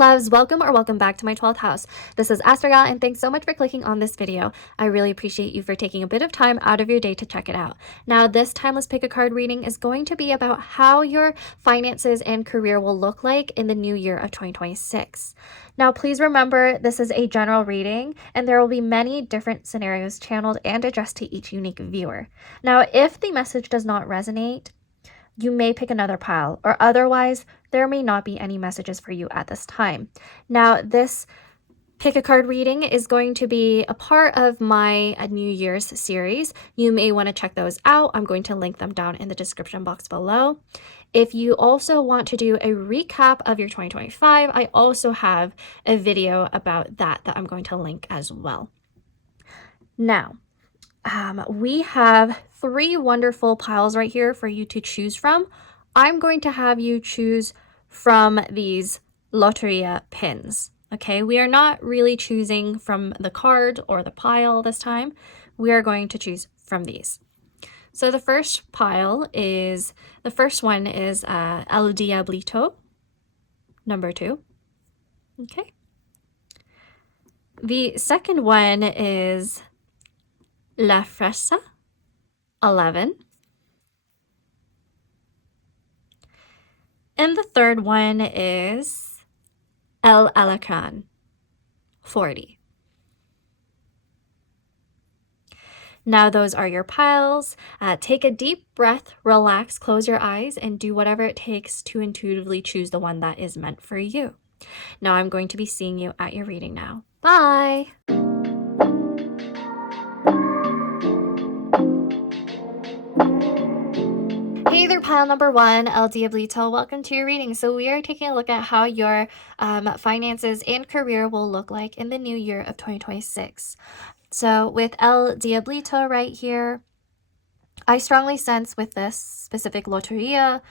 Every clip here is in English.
loves, welcome back to my 12th house. This is ASTROG L, and thanks so much for clicking on this video. I really appreciate you for taking a bit of time out of your day to check it out. Now, this timeless pick a card reading is going to be about how your finances and career will look like in the new year of 2026. Now, please remember this is a general reading, and there will be many different scenarios channeled and addressed to each unique viewer. Now, if the message does not resonate, you may pick another pile, or otherwise there may not be any messages for you at this time. Now, this pick a card reading is going to be a part of my New Year's series. You may want to check those out. I'm going to link them down in the description box below. If you also want to do a recap of your 2025, I also have a video about that I'm going to link as well. Now, we have 3 wonderful piles right here for you to choose from. I'm going to have you choose from these Loteria pins. Okay, we are not really choosing from the card or the pile this time. We are going to choose from these. So the first one is El Diablito, number 2. Okay. The second one is La Fresa, 11. And the third one is El Alacran, 40. Now those are your piles. Take a deep breath, relax, close your eyes, and do whatever it takes to intuitively choose the one that is meant for you. Now I'm going to be seeing you at your reading now. Bye! Hey there, pile number 1, El Diablito. Welcome to your reading. So we are taking a look at how your finances and career will look like in the new year of 2026. So with El Diablito right here, I strongly sense with this specific loteria,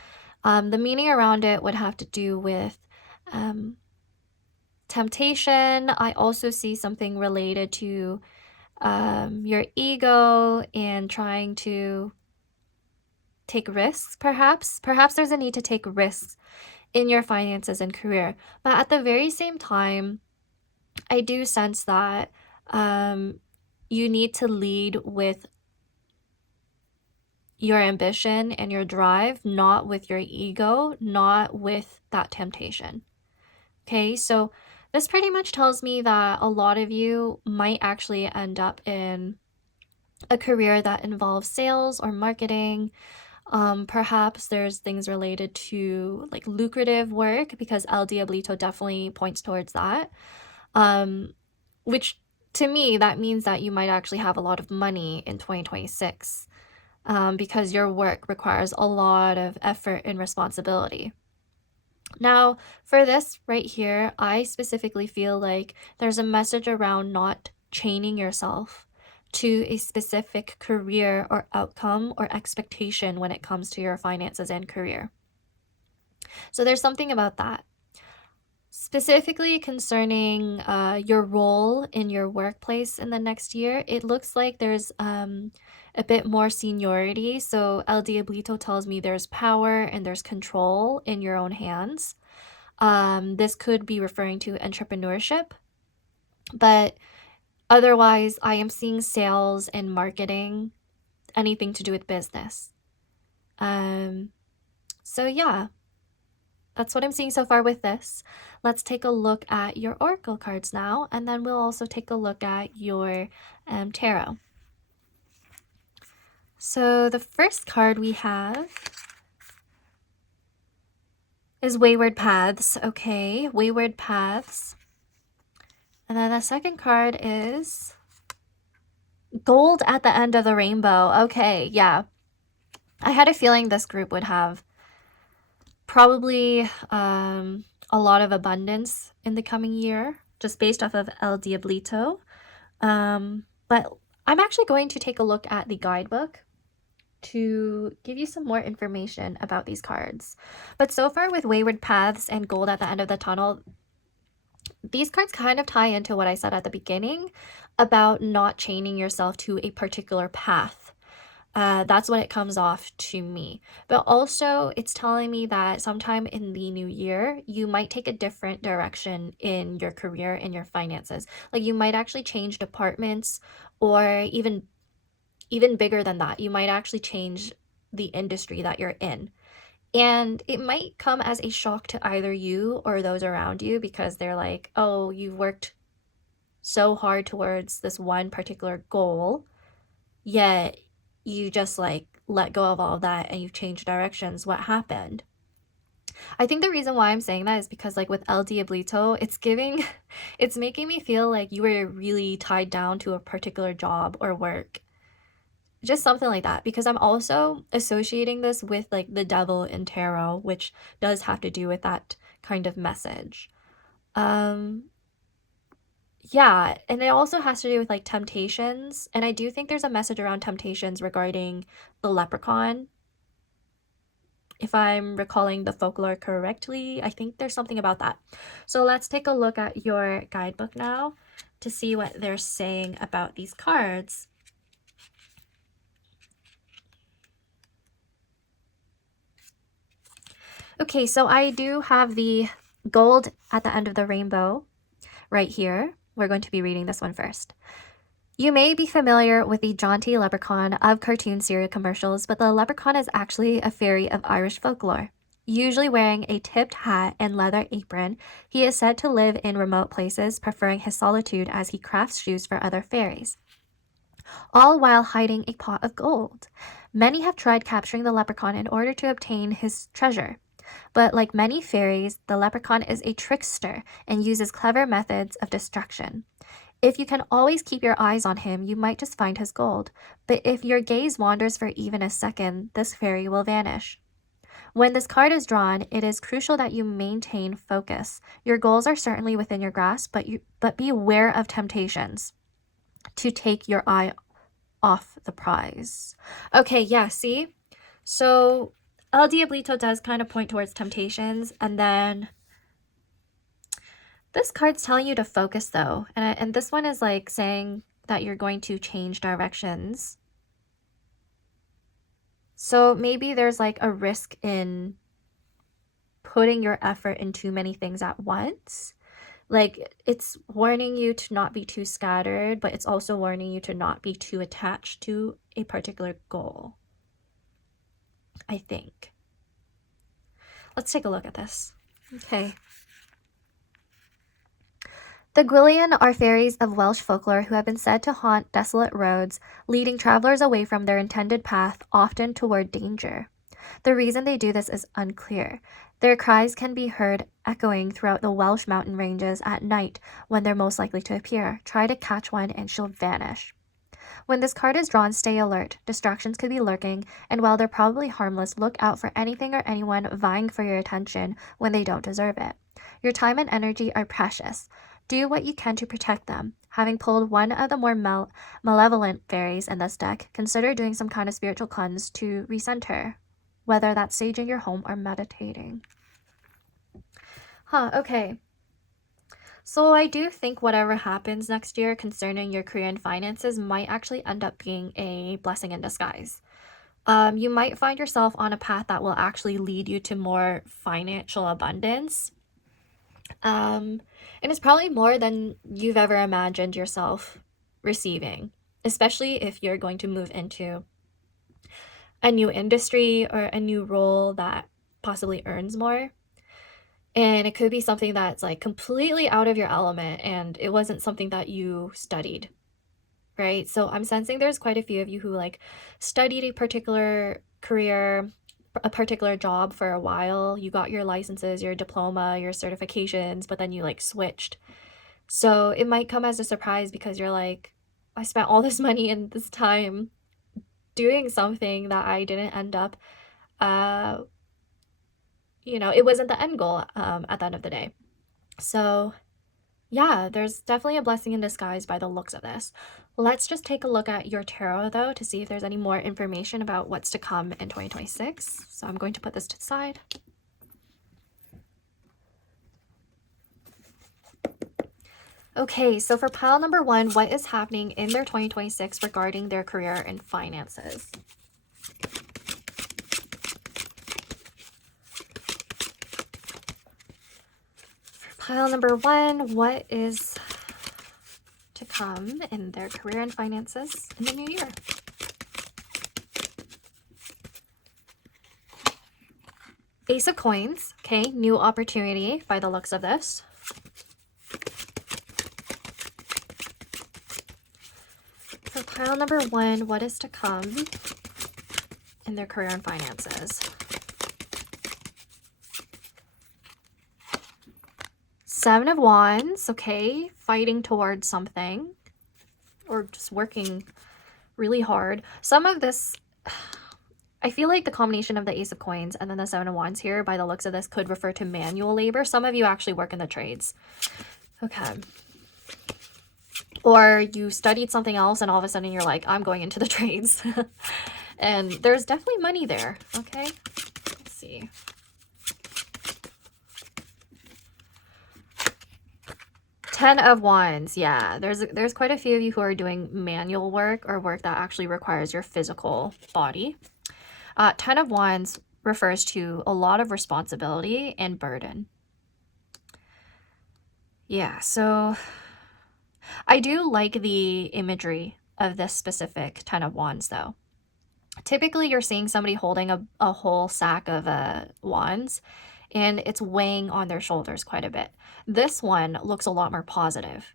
the meaning around it would have to do with temptation. I also see something related to your ego and trying to take risks, perhaps there's a need to take risks in your finances and career. But at the very same time, I do sense that you need to lead with your ambition and your drive, not with your ego, not with that temptation. Okay, so this pretty much tells me that a lot of you might actually end up in a career that involves sales or marketing. Perhaps there's things related to like lucrative work, because El Diablito definitely points towards that. Which to me, that means that you might actually have a lot of money in 2026, because your work requires a lot of effort and responsibility. Now, for this right here, I specifically feel like there's a message around not chaining yourself to a specific career or outcome or expectation when it comes to your finances and career. So there's something about that. Specifically concerning your role in your workplace in the next year, it looks like there's a bit more seniority. So El Diablito tells me there's power and there's control in your own hands. This could be referring to entrepreneurship, but otherwise, I am seeing sales and marketing, anything to do with business. So yeah, that's what I'm seeing so far with this. Let's take a look at your oracle cards now, and then we'll also take a look at your tarot. So the first card we have is Wayward Paths. Okay, Wayward Paths. And then the second card is Gold at the End of the Rainbow. Okay, yeah. I had a feeling this group would have probably a lot of abundance in the coming year, just based off of El Diablito. But I'm actually going to take a look at the guidebook to give you some more information about these cards. But so far with Wayward Paths and Gold at the End of the Tunnel, these cards kind of tie into what I said at the beginning about not chaining yourself to a particular path. That's what it comes off to me. But also, it's telling me that sometime in the new year, you might take a different direction in your career and your finances. Like you might actually change departments, or even bigger than that, you might actually change the industry that you're in. And it might come as a shock to either you or those around you, because they're like, oh, you've worked so hard towards this one particular goal, yet you just like let go of all of that and you've changed directions. What happened? I think the reason why I'm saying that is because, like, with El Diablito, it's giving, it's making me feel like you were really tied down to a particular job or work. Just something like that, because I'm also associating this with like the devil in tarot, which does have to do with that kind of message. Um yeah, and it also has to do with like temptations, and I do think there's a message around temptations regarding the leprechaun. If I'm recalling the folklore correctly, I think there's something about that. So let's take a look at your guidebook now to see what they're saying about these cards. Okay, so I do have the gold at the end of the rainbow right here. We're going to be reading this one first. You may be familiar with the jaunty leprechaun of cartoon cereal commercials, but the leprechaun is actually a fairy of Irish folklore. Usually wearing a tipped hat and leather apron, he is said to live in remote places, preferring his solitude as he crafts shoes for other fairies, all while hiding a pot of gold. Many have tried capturing the leprechaun in order to obtain his treasure. But like many fairies, the leprechaun is a trickster and uses clever methods of destruction. If you can always keep your eyes on him, you might just find his gold. But if your gaze wanders for even a second, this fairy will vanish. When this card is drawn, it is crucial that you maintain focus. Your goals are certainly within your grasp, but be aware of temptations to take your eye off the prize. Okay, yeah, see? So El Diablito does kind of point towards temptations, and then this card's telling you to focus though, and this one is like saying that you're going to change directions. So maybe there's like a risk in putting your effort in too many things at once. Like it's warning you to not be too scattered, but it's also warning you to not be too attached to a particular goal, I think. Let's take a look at this. Okay. The Gwyllion are fairies of Welsh folklore who have been said to haunt desolate roads, leading travelers away from their intended path, often toward danger. The reason they do this is unclear. Their cries can be heard echoing throughout the Welsh mountain ranges at night when they're most likely to appear. Try to catch one and she'll vanish. When this card is drawn, stay alert. Distractions could be lurking, and while they're probably harmless, look out for anything or anyone vying for your attention when they don't deserve it. Your time and energy are precious. Do what you can to protect them. Having pulled one of the more malevolent fairies in this deck, consider doing some kind of spiritual cleanse to recenter, whether that's saging your home or meditating. Okay. So I do think whatever happens next year concerning your career and finances might actually end up being a blessing in disguise. You might find yourself on a path that will actually lead you to more financial abundance. And it's probably more than you've ever imagined yourself receiving, especially if you're going to move into a new industry or a new role that possibly earns more. And it could be something that's like completely out of your element and it wasn't something that you studied, right? So I'm sensing there's quite a few of you who like studied a particular career, a particular job for a while. You got your licenses, your diploma, your certifications, but then you like switched. So it might come as a surprise because you're like, I spent all this money and this time doing something that I didn't end up, it wasn't the end goal at the end of the day. So yeah, there's definitely a blessing in disguise by the looks of this. Let's just take a look at your tarot, though, to see if there's any more information about what's to come in 2026. So I'm going to put this to the side. Okay, so for pile number 1, what is happening in their 2026 regarding their career and finances? Pile number 1, what is to come in their career and finances in the new year? Ace of Coins, okay, new opportunity by the looks of this. For pile number 1, what is to come in their career and finances? Seven of Wands, okay, fighting towards something or just working really hard. Some of this, I feel like the combination of the Ace of Coins and then the Seven of Wands here, by the looks of this, could refer to manual labor. Some of you actually work in the trades. Okay. Or you studied something else and all of a sudden you're like, I'm going into the trades. And there's definitely money there. Okay. Let's see. Ten of Wands. Yeah, there's quite a few of you who are doing manual work or work that actually requires your physical body. 10 of Wands refers to a lot of responsibility and burden. Yeah, so I do like the imagery of this specific 10 of Wands though. Typically you're seeing somebody holding a whole sack of wands and it's weighing on their shoulders quite a bit. This one looks a lot more positive,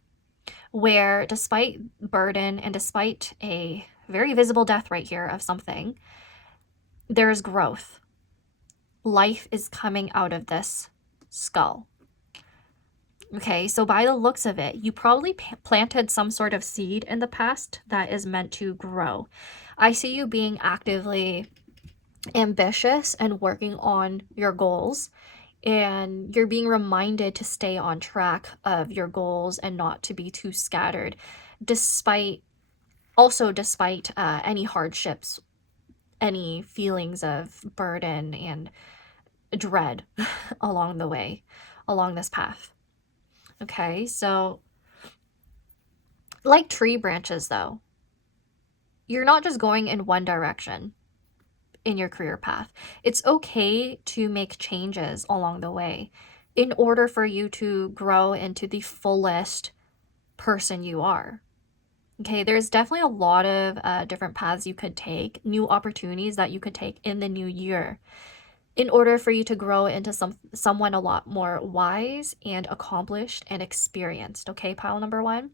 where despite burden and despite a very visible death right here of something, there is growth. Life is coming out of this skull. Okay, so by the looks of it, you probably planted some sort of seed in the past that is meant to grow. I see you being actively ambitious and working on your goals, and you're being reminded to stay on track of your goals and not to be too scattered, despite any hardships, any feelings of burden and dread along the way, along this path. Okay, so like tree branches though, you're not just going in one direction in your career path. It's okay to make changes along the way in order for you to grow into the fullest person you are. Okay, there's definitely a lot of different paths you could take, new opportunities that you could take in the new year in order for you to grow into someone a lot more wise and accomplished and experienced. Okay, pile number 1.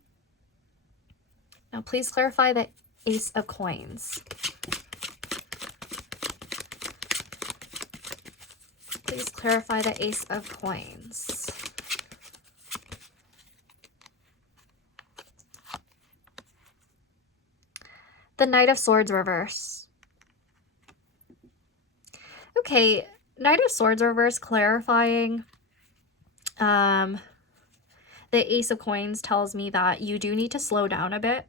Now please clarify the Ace of Coins. Please clarify the Ace of Coins. The Knight of Swords reverse. Okay, Knight of Swords reverse clarifying. The Ace of Coins tells me that you do need to slow down a bit.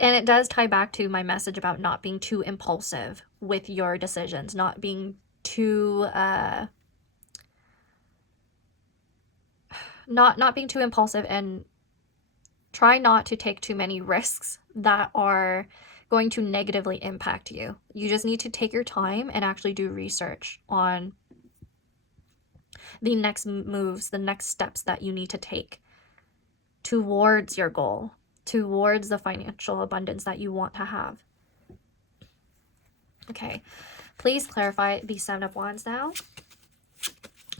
And it does tie back to my message about not being too impulsive with your decisions, not being too not being too impulsive, and try not to take too many risks that are going to negatively impact you. You just need to take your time and actually do research on the next moves, the next steps that you need to take towards your goal, towards the financial abundance that you want to have. Okay, please clarify the Seven of Wands now.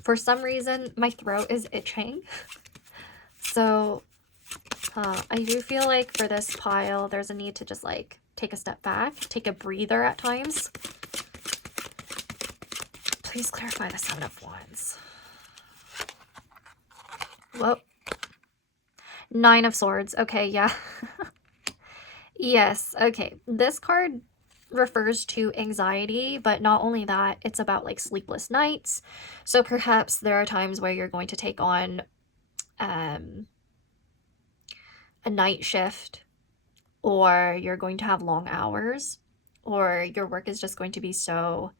For some reason, my throat is itching. So I do feel like for this pile, there's a need to just like take a step back, take a breather at times. Please clarify the Seven of Wands. Whoa. Nine of Swords. Okay, yeah. Yes, okay. This card refers to anxiety, but not only that, it's about like sleepless nights. So perhaps there are times where you're going to take on a night shift, or you're going to have long hours, or your work is just going to be so,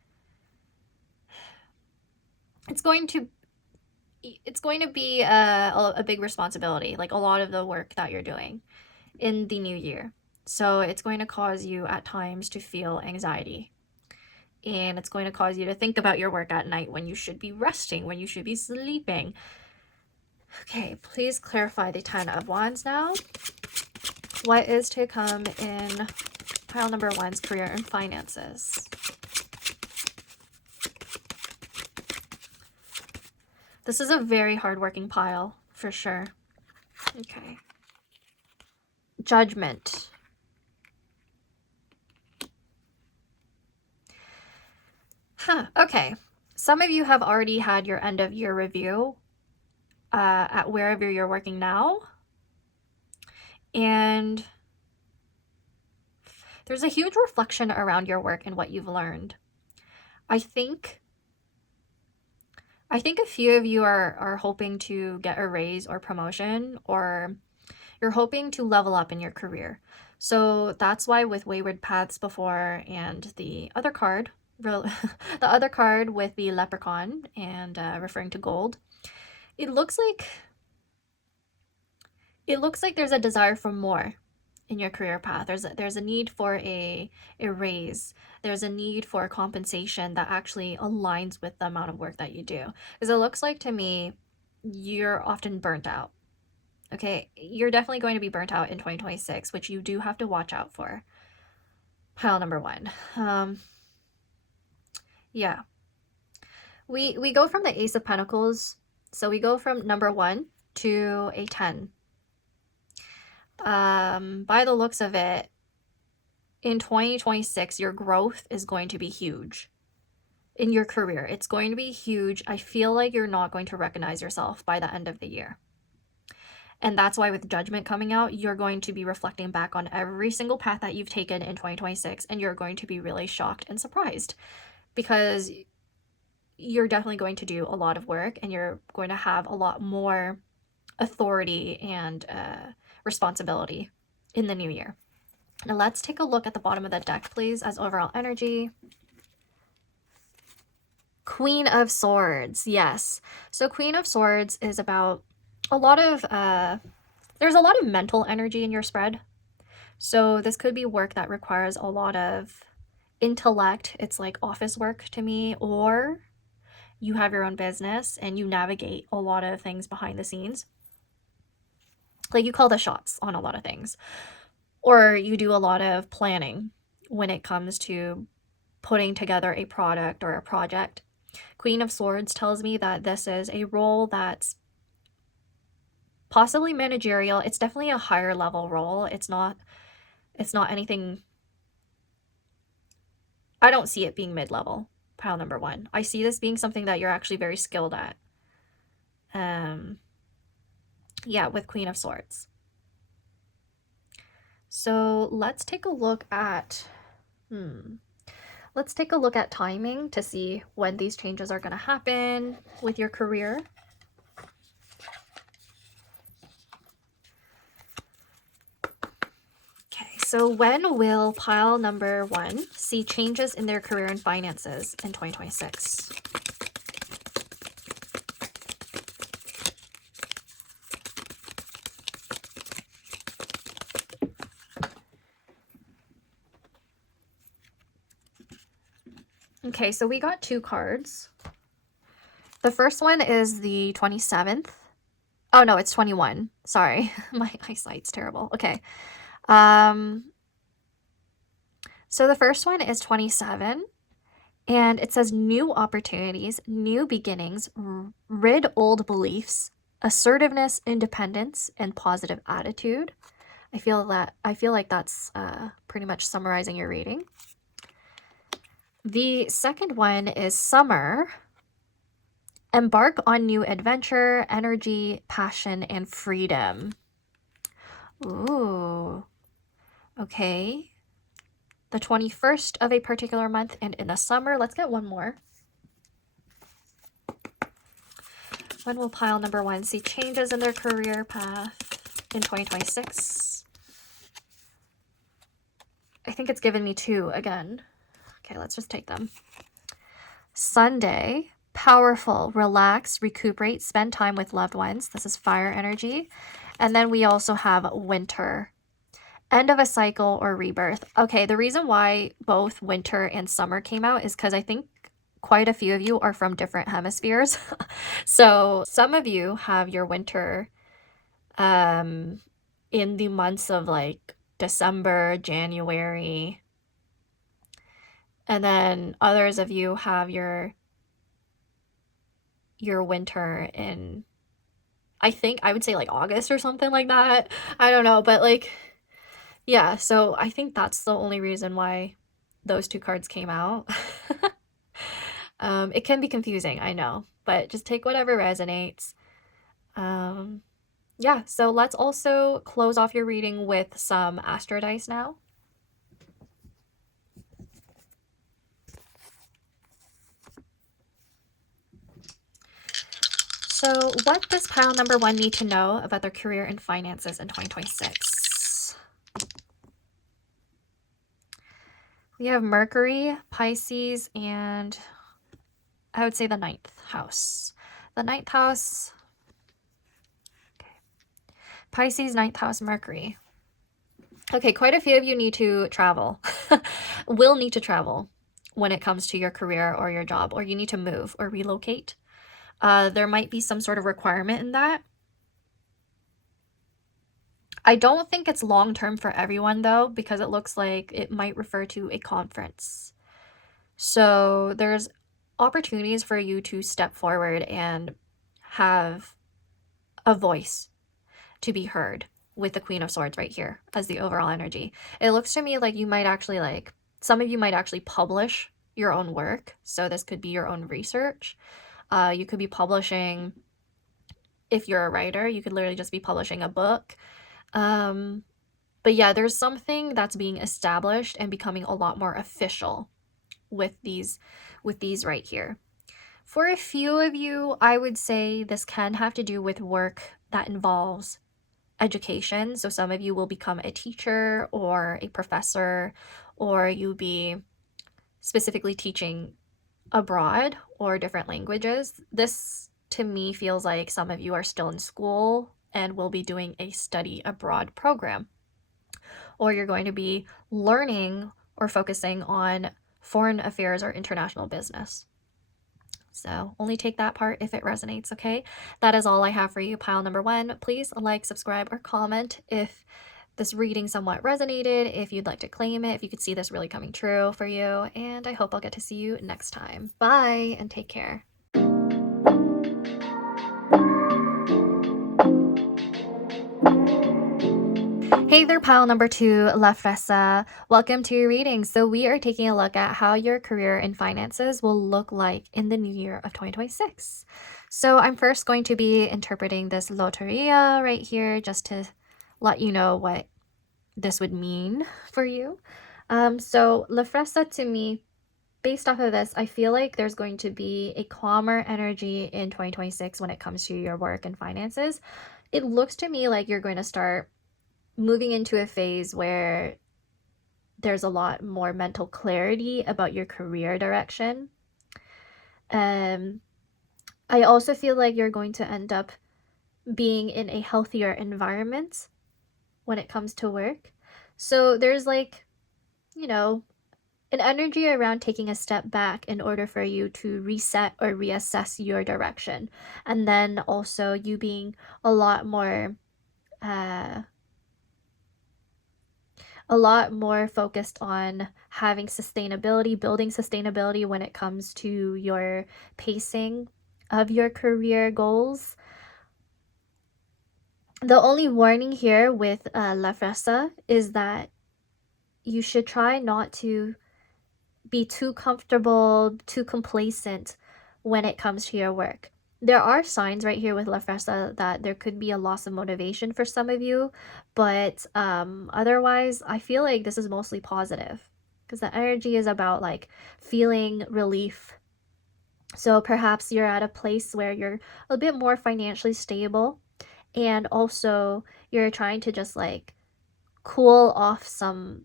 it's going to be a big responsibility, like a lot of the work that you're doing in the new year. So it's going to cause you at times to feel anxiety. and it's going to cause you to think about your work at night when you should be resting, when you should be sleeping. Okay, please clarify the 10 of Wands now. What is to come in pile number 1's career and finances? This is a very hardworking pile, for sure. Okay. Judgment. Okay. Some of you have already had your end of year review at wherever you're working now. And there's a huge reflection around your work and what you've learned. I think a few of you are hoping to get a raise or promotion, or you're hoping to level up in your career. So that's why with Wayward Paths before and the other card, the other card with the leprechaun and referring to gold, it looks like there's a desire for more in your career path. There's a need for a raise. There's a need for compensation that actually aligns with the amount of work that you do. Because it looks like to me, you're often burnt out. Okay, you're definitely going to be burnt out in 2026, which you do have to watch out for. Pile number 1. Yeah. We go from the Ace of Pentacles. So we go from number 1 to a 10. By the looks of it, in 2026, your growth is going to be huge in your career. It's going to be huge. I feel like you're not going to recognize yourself by the end of the year. And that's why with Judgment coming out, you're going to be reflecting back on every single path that you've taken in 2026, and you're going to be really shocked and surprised, because you're definitely going to do a lot of work, and you're going to have a lot more authority and responsibility in the new year. Now let's take a look at the bottom of the deck, please, as overall energy. Queen of Swords. Yes. So Queen of Swords is about a lot of, there's a lot of mental energy in your spread. So this could be work that requires a lot of intellect. It's like office work to me, or you have your own business and you navigate a lot of things behind the scenes. Like you call the shots on a lot of things, or you do a lot of planning when it comes to putting together a product or a project. Queen of Swords tells me that this is a role that's possibly managerial. It's definitely a higher level role. It's not anything. I don't see it being mid-level. Pile number 1. I see this being something that you're actually very skilled at. Yeah, with Queen of Swords. So let's take a look at timing to see when these changes are going to happen with your career. Okay, so when will pile number 1 see changes in their career and finances in 2026? Okay, so we got 2 cards. The first one is the 27th. Oh, no, it's 21. Sorry. My eyesight's terrible. Okay. So the first one is 27, and it says new opportunities, new beginnings, rid old beliefs, assertiveness, independence, and positive attitude. I feel like that's pretty much summarizing your reading. The second one is summer. Embark on new adventure, energy, passion, and freedom. Ooh. Okay. The 21st of a particular month and in the summer. Let's get one more. When will pile number 1 see changes in their career path in 2026? I think it's given me 2 again. Okay, let's just take them. Sunday, powerful, relax, recuperate, spend time with loved ones. This is fire energy. And then we also have winter. End of a cycle or rebirth. Okay, the reason why both winter and summer came out is because I think quite a few of you are from different hemispheres. So some of you have your winter in the months of like December, January, and then others of you have your winter in, I think I would say like August or something like that. I don't know, but like, yeah, so I think that's the only reason why those two cards came out. It can be confusing, I know, but just take whatever resonates. Yeah, so let's also close off your reading with some Astro Dice now. So what does pile number 1 need to know about their career and finances in 2026? We have Mercury, Pisces, and I would say the 9th house. The 9th house, okay. Pisces, 9th house, Mercury. Okay, quite a few of you need to travel. Will need to travel when it comes to your career or your job, or you need to move or relocate. There might be some sort of requirement in that. I don't think it's long-term for everyone though, because it looks like it might refer to a conference. So there's opportunities for you to step forward and have a voice to be heard with the Queen of Swords right here as the overall energy. It looks to me like you might actually some of you might actually publish your own work. So this could be your own research. You could be publishing, if you're a writer, you could literally just be publishing a book. But yeah, there's something that's being established and becoming a lot more official with these right here. For a few of you, I would say this can have to do with work that involves education. So some of you will become a teacher or a professor, or you'll be specifically teaching abroad or different languages. This to me feels like some of you are still in school and will be doing a study abroad program, or you're going to be learning or focusing on foreign affairs or international business. So only take that part if it resonates, okay? That is all I have for you, pile number 1. Please like, subscribe, or comment if this reading somewhat resonated, if you'd like to claim it, if you could see this really coming true for you, and I hope I'll get to see you next time. Bye, and take care. Hey there, pile number 2, La Fresa. Welcome to your reading. So we are taking a look at how your career and finances will look like in the new year of 2026. So I'm first going to be interpreting this loteria right here just to let you know what this would mean for you. So La Fresa to me, based off of this, I feel like there's going to be a calmer energy in 2026 when it comes to your work and finances. It looks to me like you're going to start moving into a phase where there's a lot more mental clarity about your career direction. I also feel like you're going to end up being in a healthier environment when it comes to work. So there's like, you know, an energy around taking a step back in order for you to reset or reassess your direction. And then also you being a lot more focused on having sustainability, building sustainability when it comes to your pacing of your career goals. The only warning here with La Fresa is that you should try not to be too comfortable, too complacent when it comes to your work. There are signs right here with La Fresa that there could be a loss of motivation for some of you, but otherwise, I feel like this is mostly positive because the energy is about like feeling relief. So perhaps you're at a place where you're a bit more financially stable, and also you're trying to just like cool off some,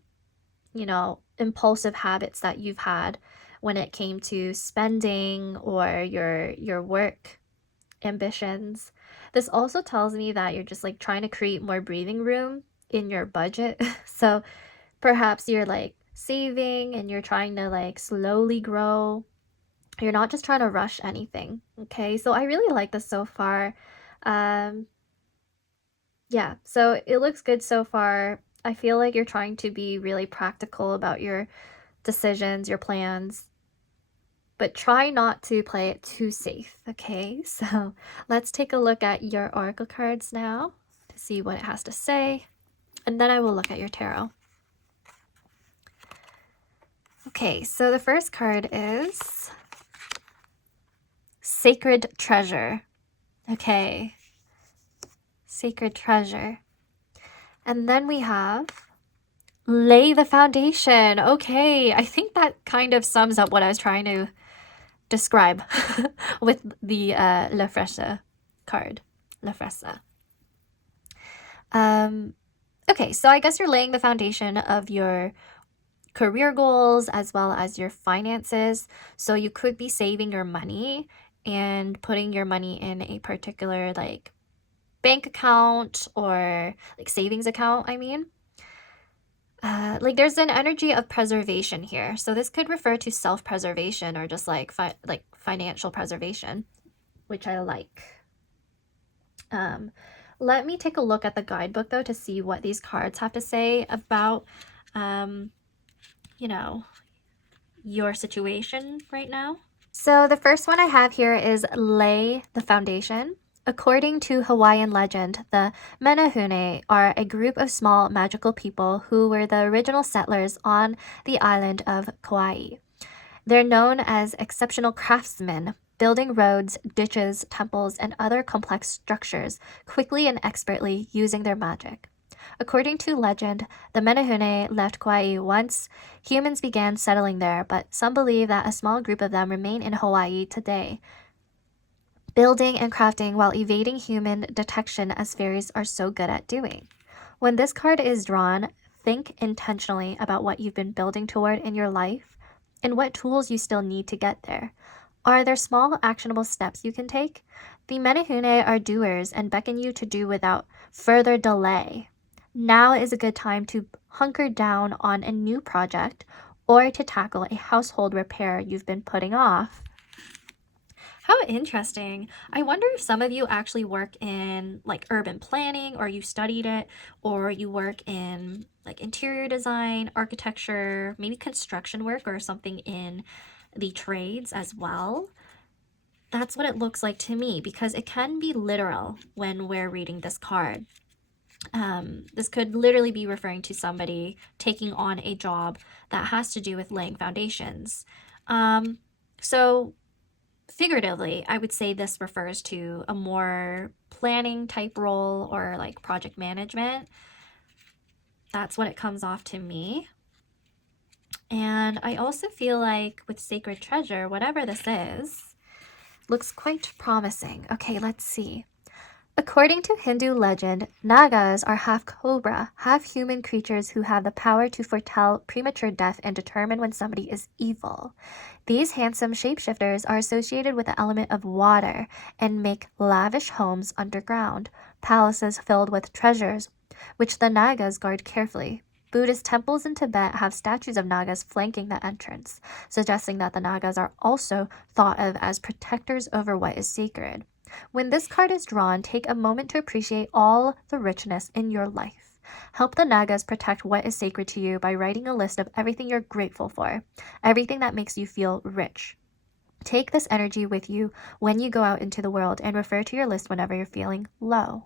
impulsive habits that you've had when it came to spending or your work ambitions. This also tells me that you're just like trying to create more breathing room in your budget. So perhaps you're like saving and you're trying to like slowly grow. You're not just trying to rush anything. Okay, so I really like this so far. Um, yeah, so it looks good so far. I feel like you're trying to be really practical about your decisions, your plans, but try not to play it too safe. Okay, so let's take a look at your oracle cards now to see what it has to say, and then I will look at your tarot. Okay, so the first card is Sacred Treasure. Okay, Sacred Treasure. And then we have Lay the Foundation. Okay, I think that kind of sums up what I was trying to describe with the La Fresa card. La Fresa. Okay, so I guess you're laying the foundation of your career goals as well as your finances. So you could be saving your money and putting your money in a particular like bank account or like savings account, I mean. Like there's an energy of preservation here. So this could refer to self-preservation or just like financial preservation, which I like. Let me take a look at the guidebook though to see what these cards have to say about you know, your situation right now. So the first one I have here is Lay the Foundation. According to Hawaiian legend, the Menehune are a group of small magical people who were the original settlers on the island of Kauai. They're known as exceptional craftsmen, building roads, ditches, temples, and other complex structures quickly and expertly using their magic. According to legend, the Menehune left Kauai once humans began settling there, but some believe that a small group of them remain in Hawaii today, building and crafting while evading human detection as fairies are so good at doing. When this card is drawn, think intentionally about what you've been building toward in your life and what tools you still need to get there. Are there small, actionable steps you can take? The Menehune are doers and beckon you to do without further delay. Now is a good time to hunker down on a new project or to tackle a household repair you've been putting off. How interesting. I wonder if some of you actually work in like urban planning or you studied it or you work in like interior design, architecture, maybe construction work or something in the trades as well. That's what it looks like to me because it can be literal when we're reading this card. This could literally be referring to somebody taking on a job that has to do with laying foundations. So figuratively, I would say this refers to a more planning type role or like project management. That's what it comes off to me. And I also feel like with Sacred Treasure, whatever this is, looks quite promising. Okay, let's see. According to Hindu legend, Nagas are half cobra, half human creatures who have the power to foretell premature death and determine when somebody is evil. These handsome shapeshifters are associated with the element of water and make lavish homes underground, palaces filled with treasures, which the Nagas guard carefully. Buddhist temples in Tibet have statues of Nagas flanking the entrance, suggesting that the Nagas are also thought of as protectors over what is sacred. When this card is drawn, take a moment to appreciate all the richness in your life. Help the Nagas protect what is sacred to you by writing a list of everything you're grateful for, everything that makes you feel rich. Take this energy with you when you go out into the world and refer to your list whenever you're feeling low.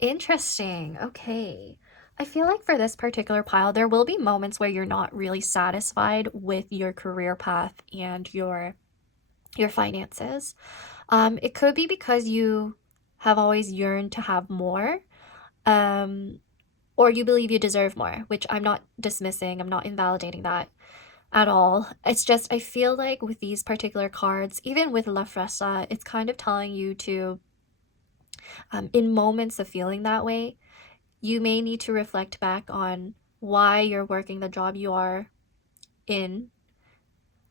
Interesting. Okay. I feel like for this particular pile, there will be moments where you're not really satisfied with your career path and your finances. It could be because you have always yearned to have more, or you believe you deserve more, which I'm not dismissing, I'm not invalidating that at all. It's just, I feel like with these particular cards, even with La Fresa, it's kind of telling you to, in moments of feeling that way, you may need to reflect back on why you're working the job you are in,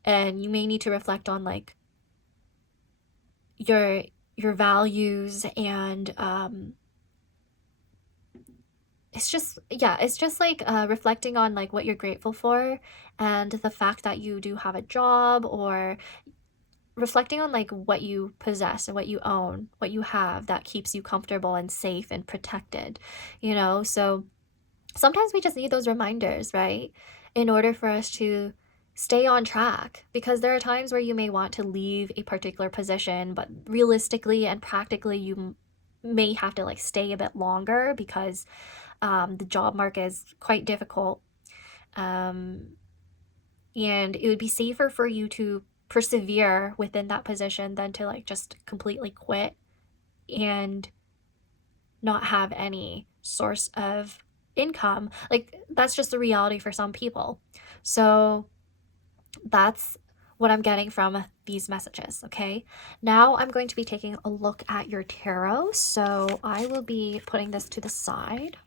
and you may need to reflect on like your values and it's just, yeah, it's just like reflecting on like what you're grateful for, and the fact that you do have a job, or reflecting on like what you possess and what you own, what you have that keeps you comfortable and safe and protected, you know? So sometimes we just need those reminders, right? In order for us to stay on track, because there are times where you may want to leave a particular position, but realistically and practically, you may have to like stay a bit longer because the job market is quite difficult. Um, and it would be safer for you to persevere within that position than to like just completely quit and not have any source of income. Like, that's just the reality for some people. So that's what I'm getting from these messages. Okay, now I'm going to be taking a look at your tarot, so I will be putting this to the side.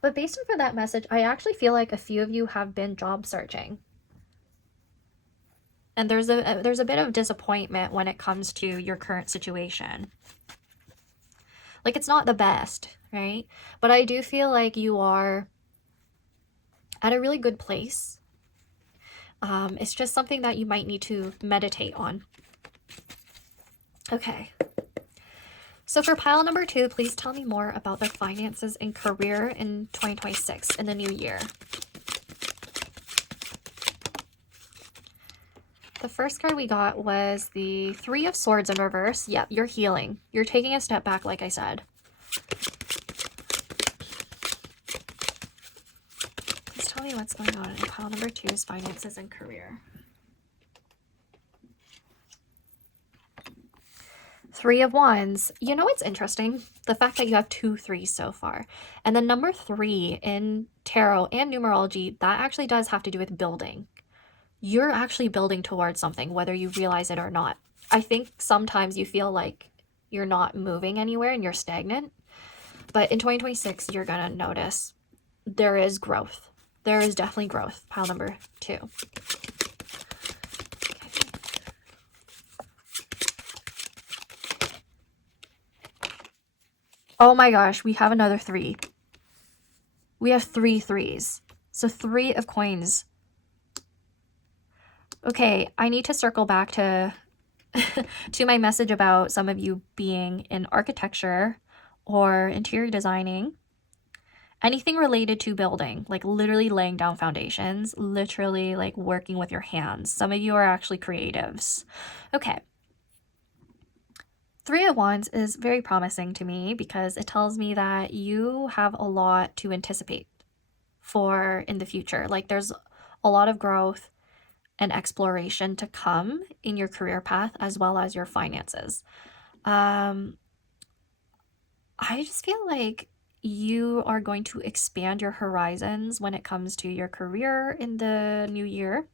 But based on that message, I actually feel like a few of you have been job searching. And there's a bit of disappointment when it comes to your current situation. Like, it's not the best, right? But I do feel like you are at a really good place. It's just something that you might need to meditate on. Okay. So for pile number 2, please tell me more about the finances and career in 2026, in the new year. The first card we got was the Three of Swords in reverse. Yep, you're healing. You're taking a step back, like I said. Please tell me what's going on in pile number 2's finances and career. Three of Wands. You know what's interesting? The fact that you have 2 3s so far. And the number 3 in tarot and numerology, that actually does have to do with building. You're actually building towards something, whether you realize it or not. I think sometimes you feel like you're not moving anywhere and you're stagnant. But in 2026, you're going to notice there is growth. There is definitely growth. Pile number 2. Oh my gosh, we have another 3. We have 3 3s. So 3 of coins. Okay, I need to circle back to to my message about some of you being in architecture or interior designing. Anything related to building, like literally laying down foundations, literally like working with your hands. Some of you are actually creatives. Okay. 3 of Wands is very promising to me because it tells me that you have a lot to anticipate for in the future. Like, there's a lot of growth and exploration to come in your career path as well as your finances. I just feel like you are going to expand your horizons when it comes to your career in the new year.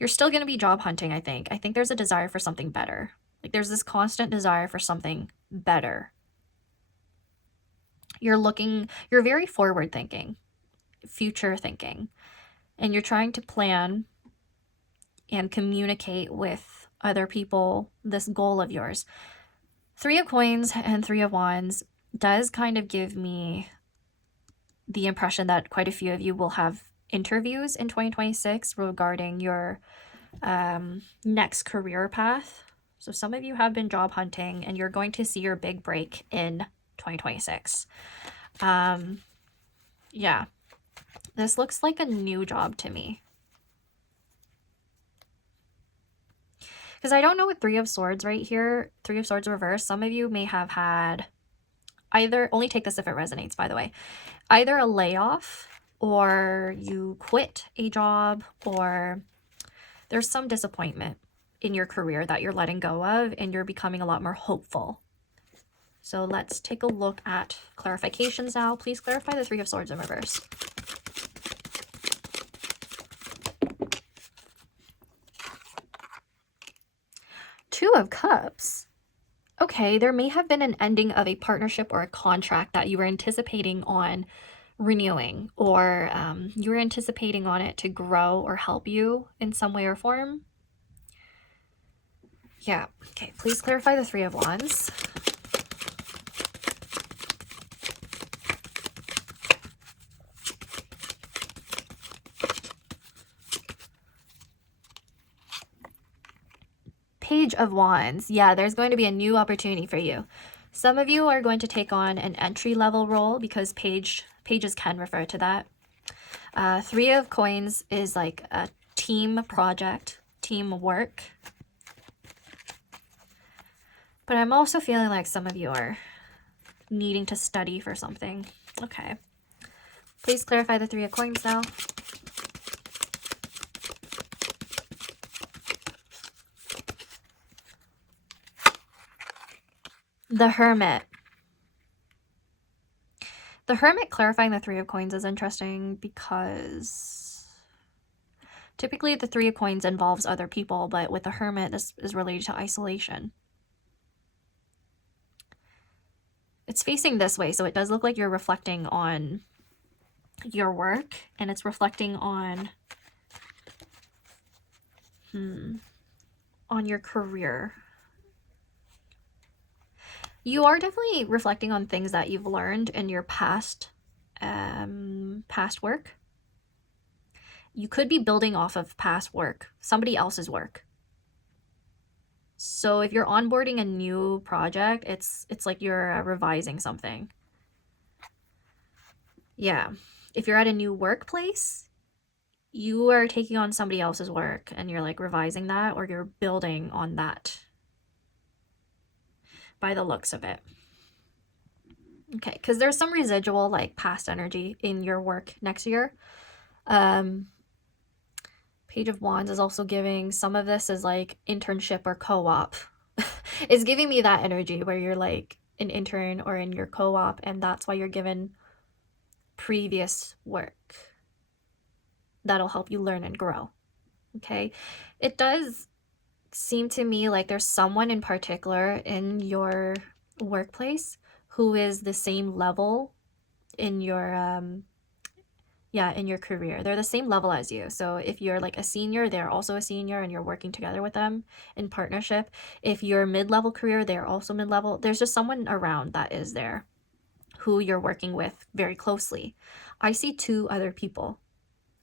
You're still going to be job hunting, I think. I think there's a desire for something better. Like, there's this constant desire for something better. You're very forward thinking, future thinking, and you're trying to plan and communicate with other people this goal of yours. 3 of Coins and 3 of Wands does kind of give me the impression that quite a few of you will have interviews in 2026 regarding your next career path. So some of you have been job hunting and you're going to see your big break in 2026. Yeah, this looks like a new job to me. Because I don't know with 3 of Swords right here, 3 of Swords reverse, some of you may have had either, only take this if it resonates, by the way, either a layoff or you quit a job, or there's some disappointment in your career that you're letting go of and you're becoming a lot more hopeful. So let's take a look at clarifications now. Please clarify the 3 of Swords in reverse. Two of Cups. Okay, there may have been an ending of a partnership or a contract that you were anticipating on renewing, or you were anticipating on it to grow or help you in some way or form. Yeah, okay, please clarify the 3 of Wands. Page of Wands. Yeah, there's going to be a new opportunity for you. Some of you are going to take on an entry-level role because pages can refer to that. Three of Coins is like a team project, teamwork. But I'm also feeling like some of you are needing to study for something. Okay. Please clarify the Three of Coins now. The Hermit. The Hermit clarifying the Three of Coins is interesting because typically the Three of Coins involves other people, but with the Hermit, this is related to isolation. It's facing this way, so it does look like you're reflecting on your work, and it's reflecting on your career. You are definitely reflecting on things that you've learned in your past work. You could be building off of past work, somebody else's work. So if you're onboarding a new project, it's like you're revising something. Yeah. If you're at a new workplace, you are taking on somebody else's work and you're like revising that, or you're building on that by the looks of it. Okay, because there's some residual like past energy in your work next year. Page of Wands is also giving, some of this is like internship or co-op. It's giving me that energy where you're like an intern or in your co-op, and that's why you're given previous work that'll help you learn and grow. Okay, it does seem to me like there's someone in particular in your workplace who is the same level in your in your career. They're the same level as you. So if you're like a senior, they're also a senior and you're working together with them in partnership. If you're mid-level career, they're also mid-level. There's just someone around that is there who you're working with very closely. I see two other people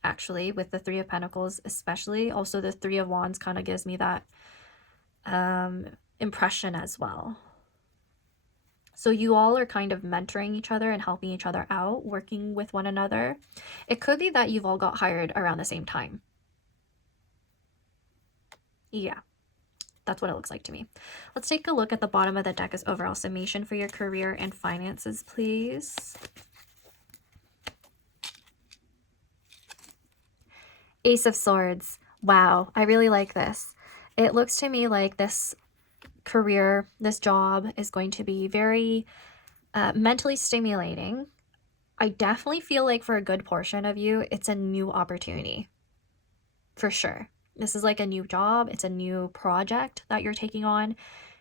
actually with the Three of Pentacles, especially. Also the Three of Wands kind of gives me that impression as well. So you all are kind of mentoring each other and helping each other out, working with one another. It could be that you've all got hired around the same time. Yeah, that's what it looks like to me. Let's take a look at the bottom of the deck as overall summation for your career and finances, please. Ace of Swords. Wow, I really like this. It looks to me like this career, this job is going to be very mentally stimulating. I definitely feel like for a good portion of you, it's a new opportunity. For sure. This is like a new job. It's a new project that you're taking on.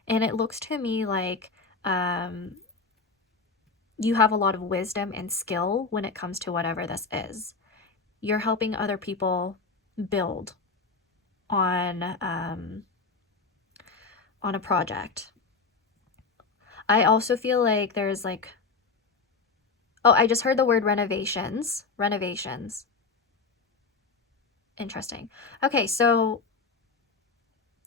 And it looks to me like you have a lot of wisdom and skill when it comes to whatever this is. You're helping other people build on a project. I also feel like there's like, oh, I just heard the word renovations. Renovations. Interesting. Okay, so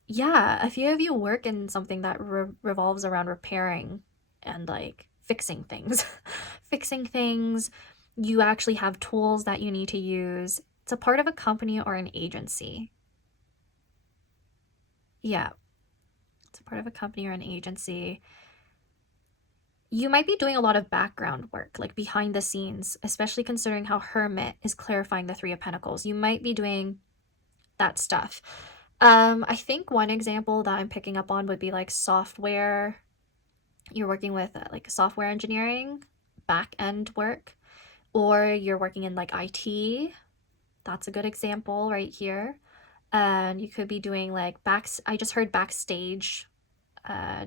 yeah, a few of you work in something that revolves around repairing and like fixing things. Fixing things. You actually have tools that you need to use. It's a part of a company or an agency. Yeah. It's a part of a company or an agency. You might be doing a lot of background work, like behind the scenes, especially considering how Hermit is clarifying the Three of Pentacles. You might be doing that stuff. I think one example that I'm picking up on would be like software. You're working with like software engineering, back-end work, or you're working in like IT. That's a good example right here. And you could be doing like I just heard backstage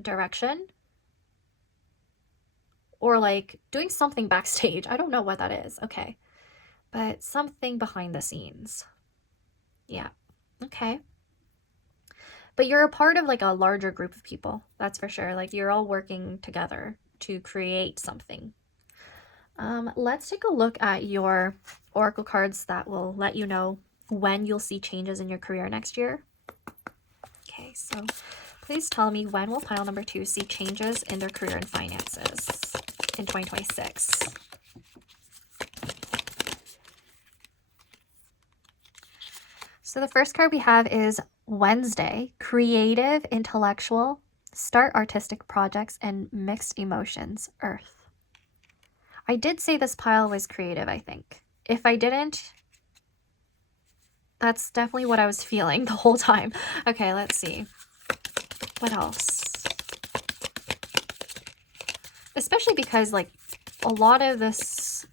direction, or like doing something backstage. I don't know what that is. Okay. But something behind the scenes. Yeah. Okay. But you're a part of like a larger group of people. That's for sure. Like you're all working together to create something. Let's take a look at your oracle cards that will let you know when you'll see changes in your career next year. Okay, so Please tell me, when will pile number 2 see changes in their career and finances in 2026? So the first card we have is Wednesday, creative, intellectual, start artistic projects, and mixed emotions, Earth. I did say this pile was creative, I think. If I didn't, that's definitely what I was feeling the whole time. Okay, let's see. What else? Especially because, like, a lot of this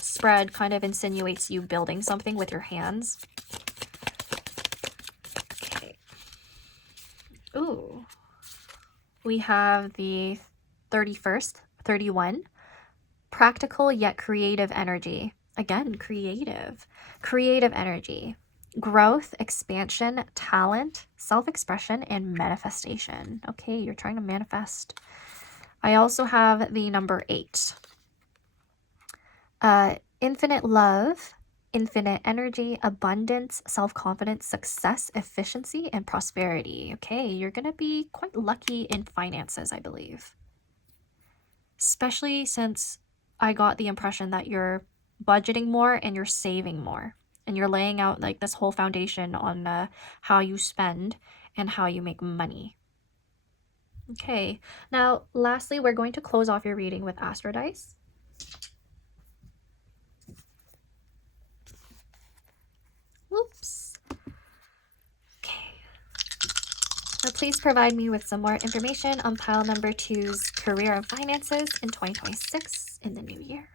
spread kind of insinuates you building something with your hands. Okay. Ooh. We have the 31st, 31. Practical yet creative energy. Again, creative. Creative energy. Growth, expansion, talent, self-expression, and manifestation. Okay, you're trying to manifest. I also have the number 8. Infinite love, infinite energy, abundance, self-confidence, success, efficiency, and prosperity. Okay, you're going to be quite lucky in finances, I believe. Especially since I got the impression that you're budgeting more and you're saving more. And you're laying out like this whole foundation on how you spend and how you make money. Okay, now lastly, we're going to close off your reading with Astro Dice. Whoops. Okay. Now please provide me with some more information on pile number 2's career and finances in 2026 in the new year.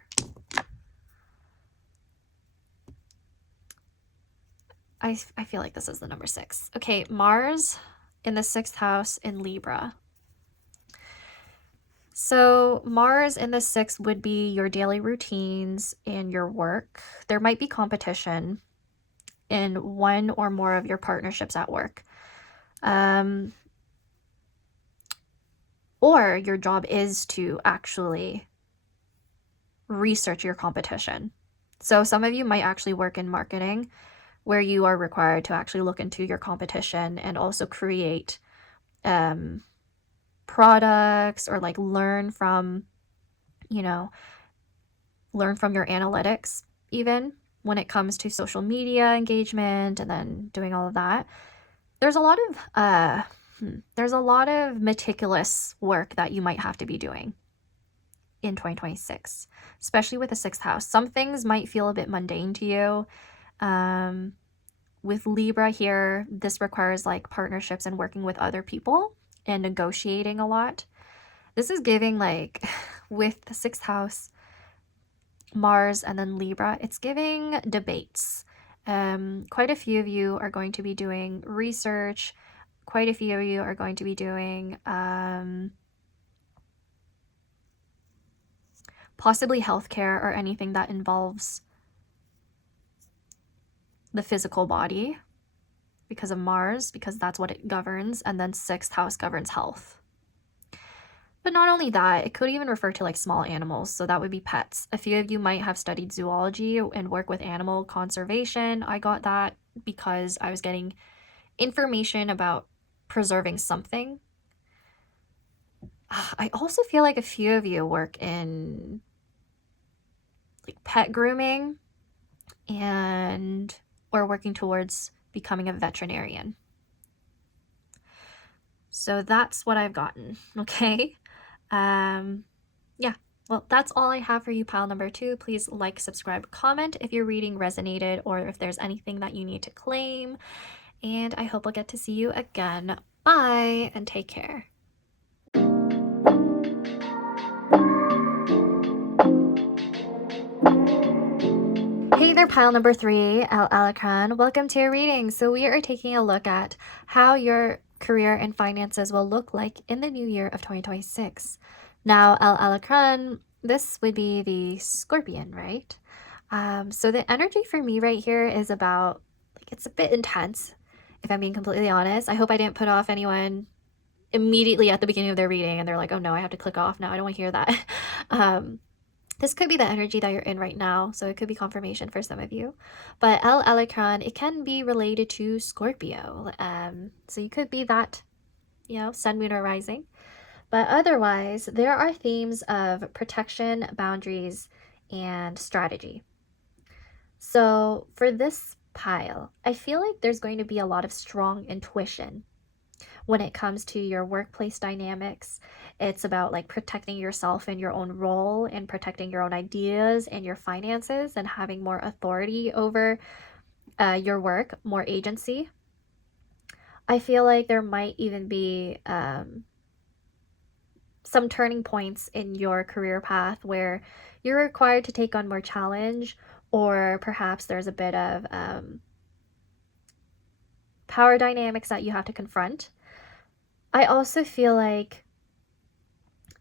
I feel like this is the number 6. Okay, Mars in the 6th house in Libra. So Mars in the 6th would be your daily routines and your work. There might be competition in one or more of your partnerships at work. Or your job is to actually research your competition. So some of you might actually work in marketing, where you are required to actually look into your competition and also create products, or like learn from your analytics, even when it comes to social media engagement and then doing all of that. There's a lot of meticulous work that you might have to be doing in 2026, especially with the 6th house. Some things might feel a bit mundane to you. With Libra here, this requires like partnerships and working with other people and negotiating a lot. This is giving, like, with the 6th house, Mars, and then Libra, it's giving debates. Quite a few of you are going to be doing research. Quite a few of you are going to be doing possibly healthcare or anything that involves the physical body because of Mars, because that's what it governs, and then 6th house governs health. But not only that, it could even refer to like small animals, so that would be pets. A few of you might have studied zoology and work with animal conservation. I got that because I was getting information about preserving something. I also feel like a few of you work in like pet grooming and or working towards becoming a veterinarian. So that's what I've gotten, okay? Yeah, well, that's all I have for you, pile number 2. Please like, subscribe, comment if your reading resonated or if there's anything that you need to claim. And I hope I'll get to see you again. Bye, and take care. Hey there, pile number 3, Alacran. Welcome to your reading. So we are taking a look at how your career and finances will look like in the new year of 2026. Now, Alacran, this would be the Scorpion, right? So the energy for me right here is about, like, it's a bit intense, if I'm being completely honest. I hope I didn't put off anyone immediately at the beginning of their reading and they're like, oh no, I have to click off now. I don't want to hear that. This could be the energy that you're in right now, so it could be confirmation for some of you. But Alacran, it can be related to Scorpio. So you could be that you know, sun, moon, or rising. But otherwise, there are themes of protection, boundaries, and strategy. So for this pile, I feel like there's going to be a lot of strong intuition when it comes to your workplace dynamics. It's about like protecting yourself and your own role and protecting your own ideas and your finances and having more authority over your work, more agency. I feel like there might even be some turning points in your career path where you're required to take on more challenge, or perhaps there's a bit of power dynamics that you have to confront. I also feel like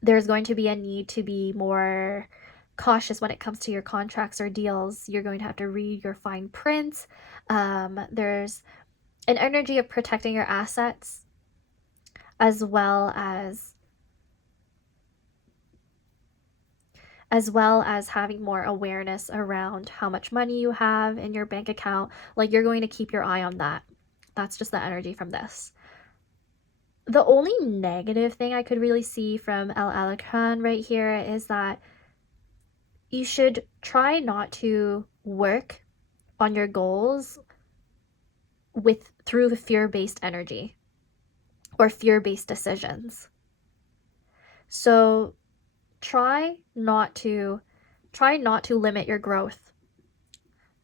there's going to be a need to be more cautious when it comes to your contracts or deals. You're going to have to read your fine print. There's an energy of protecting your assets, as well as having more awareness around how much money you have in your bank account. Like, you're going to keep your eye on that. That's just the energy from this. The only negative thing I could really see from El Alacran right here is that you should try not to work on your goals through fear-based energy or fear-based decisions. So try not to limit your growth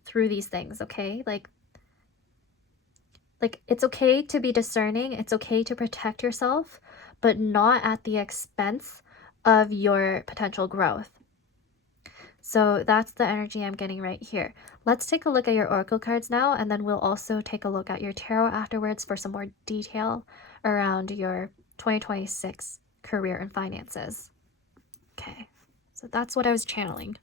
through these things, okay? Like it's okay to be discerning, it's okay to protect yourself, but not at the expense of your potential growth. So that's the energy I'm getting right here. Let's take a look at your oracle cards now, and then we'll also take a look at your tarot afterwards for some more detail around your 2026 career and finances. Okay, so that's what I was channeling.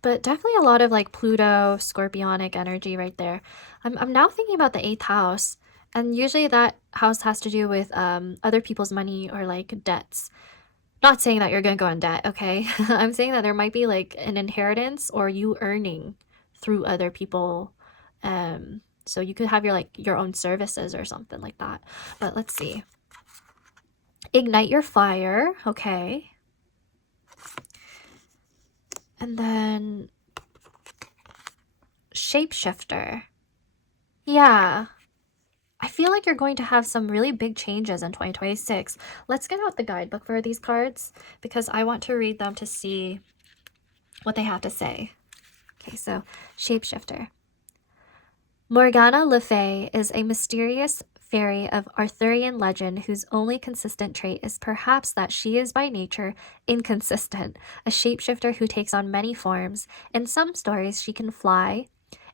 But definitely a lot of like Pluto, Scorpionic energy right there. I'm now thinking about the 8th house, and usually that house has to do with other people's money or like debts. Not saying that you're gonna go in debt, okay? I'm saying that there might be like an inheritance or you earning through other people. So you could have your own services or something like that. But let's see. Ignite your fire, okay. And then shapeshifter. Yeah. I feel like you're going to have some really big changes in 2026. Let's get out the guidebook for these cards because I want to read them to see what they have to say. Okay, so shapeshifter. Morgana Le Fay is a mysterious fairy of Arthurian legend whose only consistent trait is perhaps that she is by nature inconsistent, a shapeshifter who takes on many forms. In some stories, she can fly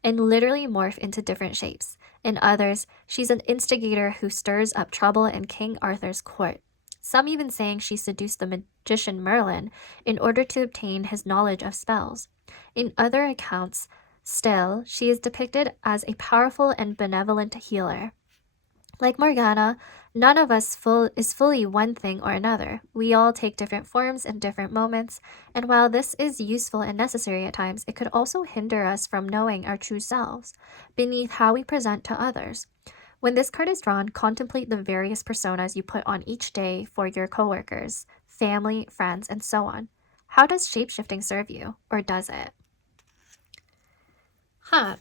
and literally morph into different shapes. In others, she's an instigator who stirs up trouble in King Arthur's court. Some even saying she seduced the magician Merlin in order to obtain his knowledge of spells. In other accounts, still, she is depicted as a powerful and benevolent healer. Like Morgana, none of us is fully one thing or another. We all take different forms in different moments, and while this is useful and necessary at times, it could also hinder us from knowing our true selves, beneath how we present to others. When this card is drawn, contemplate the various personas you put on each day for your coworkers, family, friends, and so on. How does shapeshifting serve you, or does it?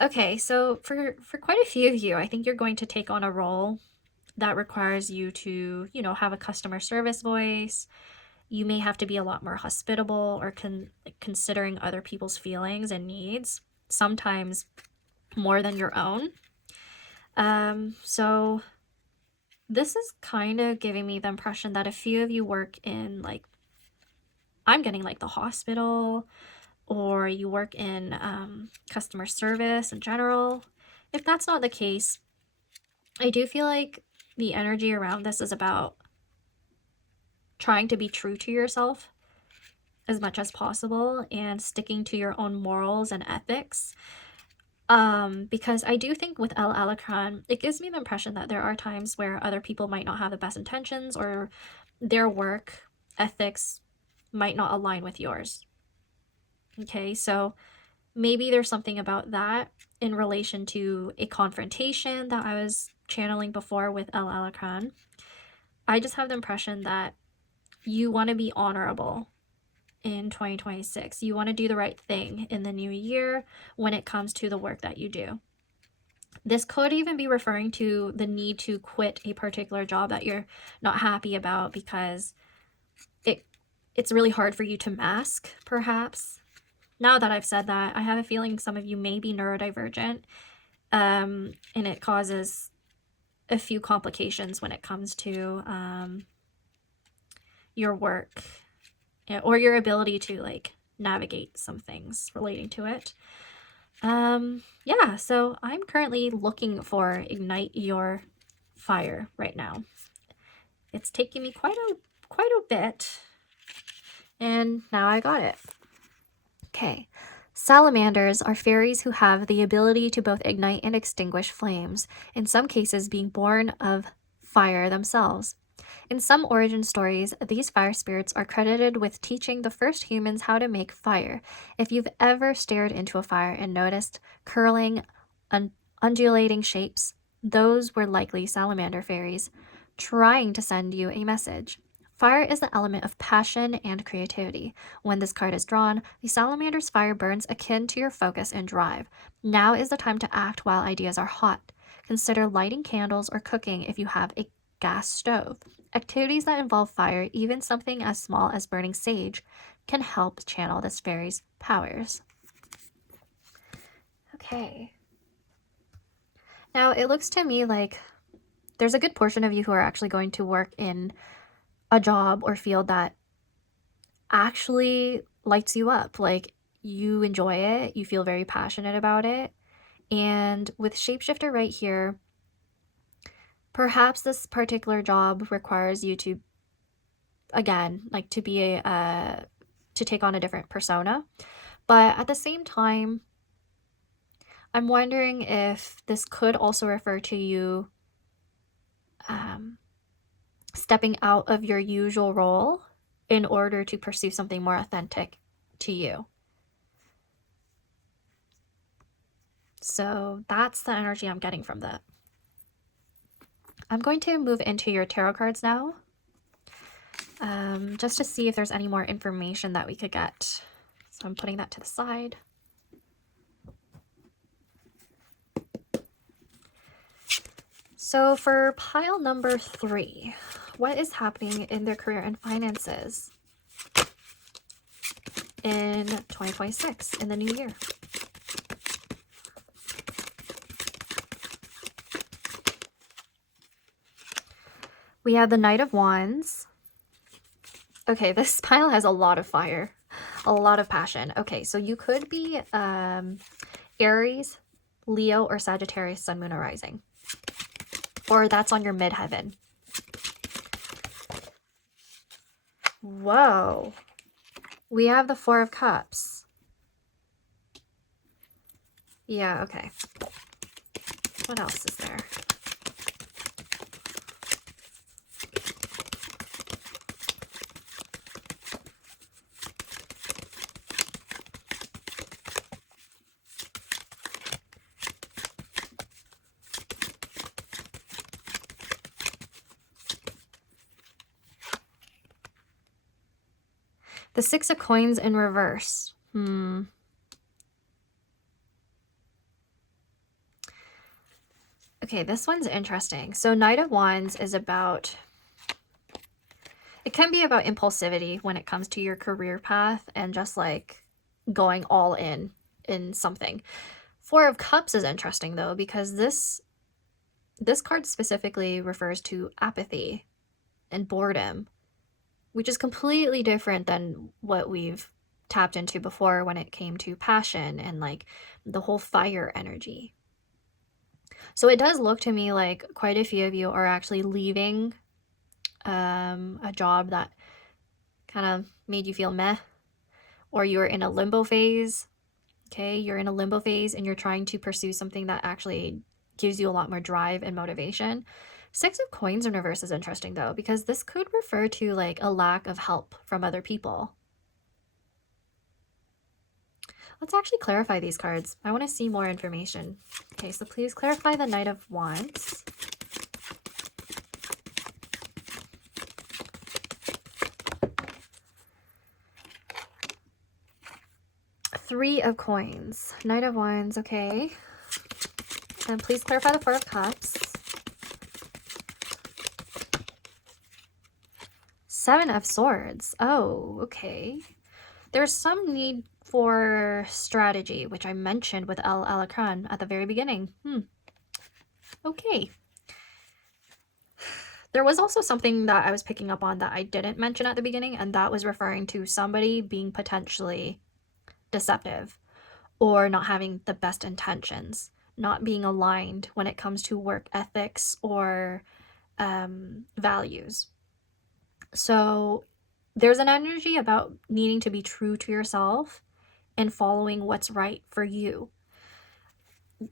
Okay, so for quite a few of you, I think you're going to take on a role that requires you to, have a customer service voice. You may have to be a lot more hospitable or considering other people's feelings and needs, sometimes more than your own. So this is kind of giving me the impression that a few of you work in I'm getting the hospital, or you work in customer service in general. If that's not the case, I do feel like the energy around this is about trying to be true to yourself as much as possible and sticking to your own morals and ethics. Because I do think with El Alacran, it gives me the impression that there are times where other people might not have the best intentions, or their work ethics might not align with yours. Okay, so maybe there's something about that in relation to a confrontation that I was channeling before with El Alacran, I just have the impression that you want to be honorable in 2026. You want to do the right thing in the new year when it comes to the work that you do. This could even be referring to the need to quit a particular job that you're not happy about because it's really hard for you to mask, perhaps. Now that I've said that, I have a feeling some of you may be neurodivergent, and it causes a few complications when it comes to your work or your ability to like navigate some things relating to it. Yeah, so I'm currently looking for Ignite Your Fire right now. It's taking me quite a bit, and now I got it. Okay. Salamanders are fairies who have the ability to both ignite and extinguish flames, in some cases being born of fire themselves. In some origin stories, these fire spirits are credited with teaching the first humans how to make fire. If you've ever stared into a fire and noticed curling, undulating shapes, those were likely salamander fairies trying to send you a message. Fire is the element of passion and creativity. When this card is drawn, the salamander's fire burns akin to your focus and drive. Now is the time to act while ideas are hot. Consider lighting candles or cooking if you have a gas stove. Activities that involve fire, even something as small as burning sage, can help channel this fairy's powers. Okay. Now, it looks to me like there's a good portion of you who are actually going to work in a job or field that actually lights you up. Like, you enjoy it, you feel very passionate about it. And with Shapeshifter right here, perhaps this particular job requires you to, again, like to be to take on a different persona. But at the same time, I'm wondering if this could also refer to you stepping out of your usual role in order to pursue something more authentic to you. So that's the energy I'm getting from that. I'm going to move into your tarot cards now, just to see if there's any more information that we could get. So I'm putting that to the side. So for pile number 3, what is happening in their career and finances in 2026, in the new year? We have the Knight of Wands. Okay, this pile has a lot of fire, a lot of passion. Okay, so you could be Aries, Leo, or Sagittarius, Sun, Moon, or Rising. Or that's on your midheaven. Whoa. We have the Four of Cups. Yeah, okay. What else is there? The Six of Coins in reverse. Okay, this one's interesting. So Knight of Wands is about, it can be about impulsivity when it comes to your career path and just like going all in something. Four of Cups is interesting though, because this card specifically refers to apathy and boredom, which is completely different than what we've tapped into before when it came to passion and like the whole fire energy. So it does look to me like quite a few of you are actually leaving a job that kind of made you feel meh, or you're in a limbo phase. Okay, you're in a limbo phase and you're trying to pursue something that actually gives you a lot more drive and motivation. Six of Coins in reverse is interesting though, because this could refer to like a lack of help from other people. Let's actually clarify these cards. I want to see more information. Okay, so please clarify the Knight of Wands. Three of Coins. Knight of Wands, okay. And please clarify the Four of Cups. Seven of Swords. Oh, okay. There's some need for strategy, which I mentioned with Alacran at the very beginning. Okay. There was also something that I was picking up on that I didn't mention at the beginning, and that was referring to somebody being potentially deceptive or not having the best intentions, not being aligned when it comes to work ethics or values. So there's an energy about needing to be true to yourself and following what's right for you.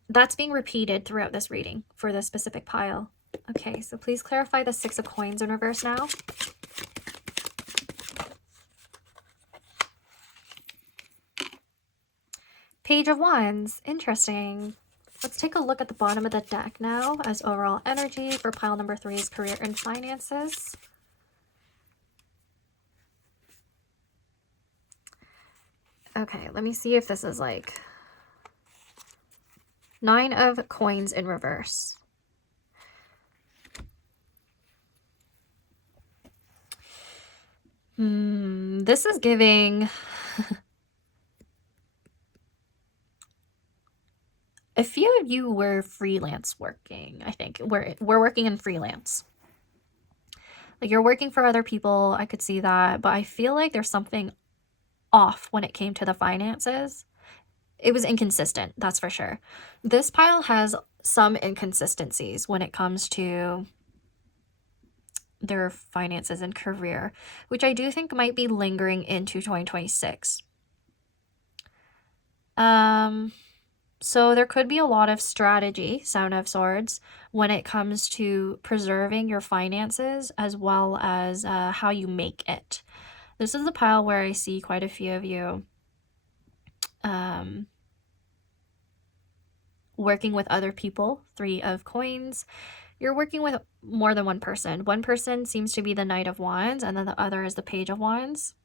That's being repeated throughout this reading for this specific pile. Okay, so please clarify the Six of Coins in reverse now. Page of Wands. Interesting. Let's take a look at the bottom of the deck now as overall energy for pile number 3's career and finances. Okay, let me see if this is like Nine of Coins in reverse. This is giving a few of you were freelance working, I think. We're working in freelance. Like you're working for other people, I could see that, but I feel like there's something off when it came to the finances. It was inconsistent, that's for sure. This pile has some inconsistencies when it comes to their finances and career, which I do think might be lingering into 2026. So there could be a lot of strategy, Sound of Swords, when it comes to preserving your finances as well as how you make it. This is the pile where I see quite a few of you working with other people. Three of Coins. You're working with more than one person. One person seems to be the Knight of Wands, and then the other is the Page of Wands.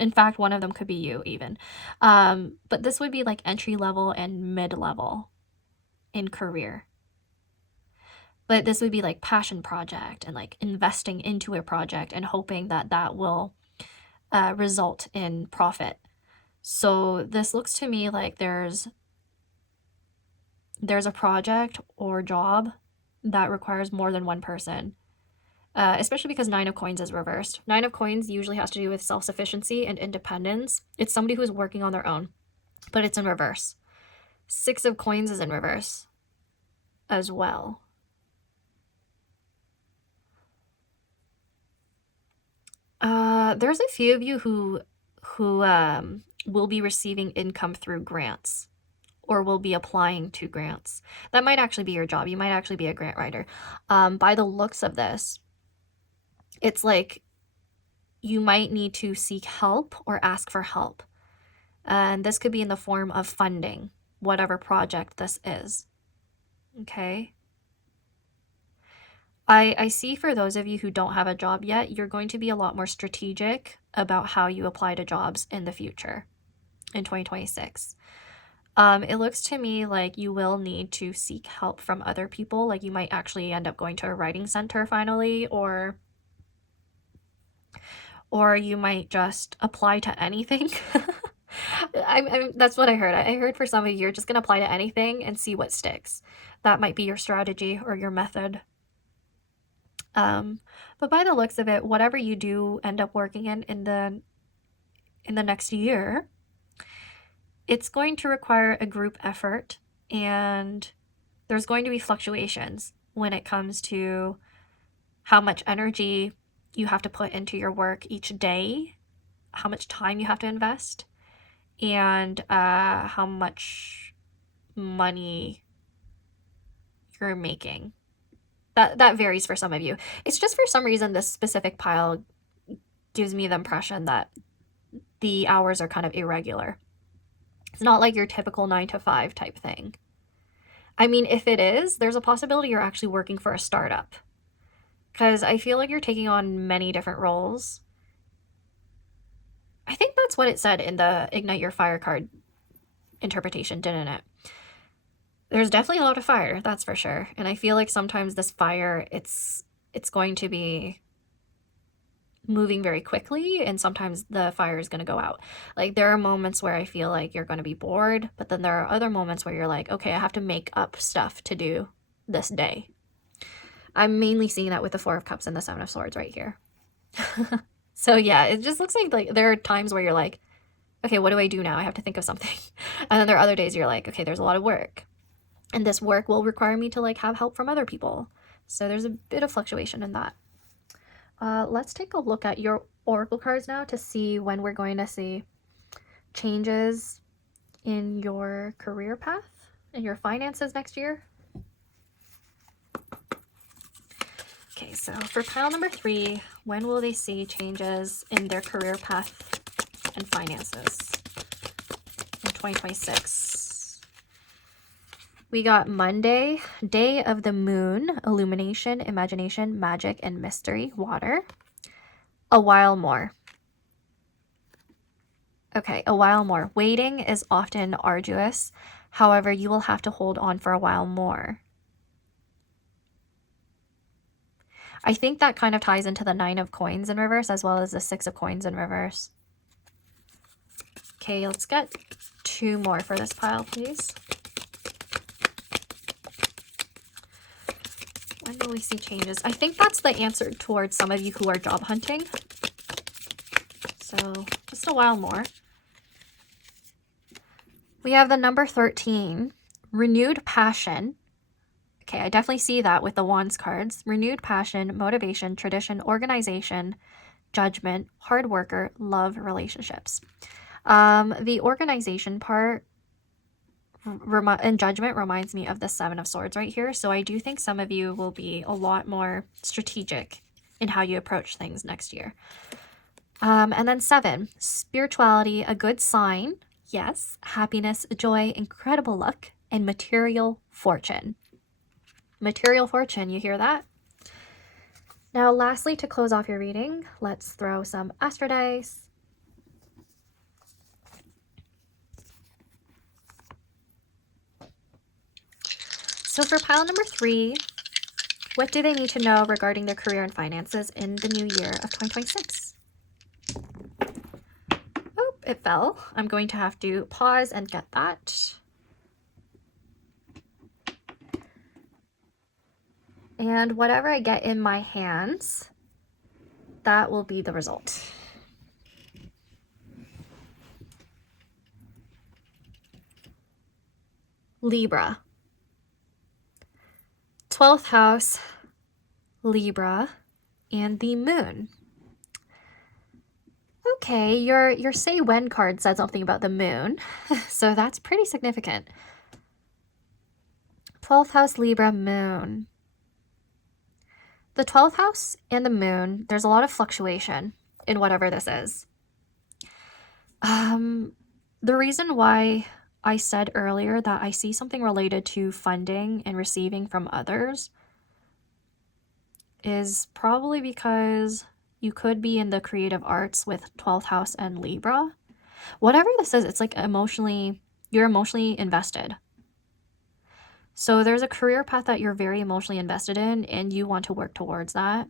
In fact, one of them could be you even. But this would be like entry level and mid level in career. But this would be like passion project and like investing into a project and hoping that that will result in profit. So this looks to me like there's a project or job that requires more than one person. Especially because Nine of Coins is reversed. Nine of Coins usually has to do with self-sufficiency and independence. It's somebody who's working on their own, but it's in reverse. Six of Coins is in reverse as well. There's a few of you who will be receiving income through grants or will be applying to grants. That might actually be your job. You might actually be a grant writer. By the looks of this, it's like you might need to seek help or ask for help. And this could be in the form of funding, whatever project this is. Okay? I see for those of you who don't have a job yet, you're going to be a lot more strategic about how you apply to jobs in the future, in 2026. It looks to me like you will need to seek help from other people. Like you might actually end up going to a writing center finally, or you might just apply to anything. That's what I heard. I heard for some of you, you're just going to apply to anything and see what sticks. That might be your strategy or your method. But by the looks of it, whatever you do end up working in the next year, it's going to require a group effort, and there's going to be fluctuations when it comes to how much energy you have to put into your work each day, how much time you have to invest, and how much money you're making. That varies for some of you. It's just for some reason this specific pile gives me the impression that the hours are kind of irregular. It's not like your typical 9 to 5 type thing. I mean, if it is, there's a possibility you're actually working for a startup. Because I feel like you're taking on many different roles. I think that's what it said in the Ignite Your Fire card interpretation, didn't it? There's definitely a lot of fire, that's for sure. And I feel like sometimes this fire, it's going to be moving very quickly, and sometimes the fire is going to go out. Like, there are moments where I feel like you're going to be bored, but then there are other moments where you're like, okay, I have to make up stuff to do this day. I'm mainly seeing that with the Four of Cups and the Seven of Swords right here. So yeah, it just looks like there are times where you're like, okay, what do I do now? I have to think of something. And then there are other days you're like, okay, there's a lot of work, and this work will require me to like have help from other people. So there's a bit of fluctuation in that. Let's take a look at your oracle cards now to see when we're going to see changes in your career path and your finances next year. Okay, so for pile number 3, when will they see changes in their career path and finances in 2026? We got Monday, day of the moon, illumination, imagination, magic, and mystery, water. A while more. Okay, a while more. Waiting is often arduous. However, you will have to hold on for a while more. I think that kind of ties into the 9 of coins in reverse as well as the 6 of coins in reverse. Okay, let's get 2 more for this pile, please. When will we see changes? I think that's the answer towards some of you who are job hunting. So just a while more. We have the number 13, renewed passion. Okay, I definitely see that with the Wands cards. Renewed passion, motivation, tradition, organization, judgment, hard worker, love, relationships. The organization part and judgment reminds me of the 7 of Swords right here. So I do think some of you will be a lot more strategic in how you approach things next year. And then 7, spirituality, a good sign. Yes. Happiness, joy, incredible luck, and material fortune. Material fortune, you hear that? Now, lastly, to close off your reading, let's throw some Astro Dice. So for pile number 3, what do they need to know regarding their career and finances in the new year of 2026? Oh, it fell. I'm going to have to pause and get that. And whatever I get in my hands, that will be the result. Libra. 12th house, Libra, and the moon. Okay, your say when card said something about the moon, so that's pretty significant. 12th house, Libra, moon. The 12th house and the moon, there's a lot of fluctuation in whatever this is. The reason why I said earlier that I see something related to funding and receiving from others is probably because you could be in the creative arts with 12th house and Libra. Whatever this is, it's like you're emotionally invested. So there's a career path that you're very emotionally invested in and you want to work towards that.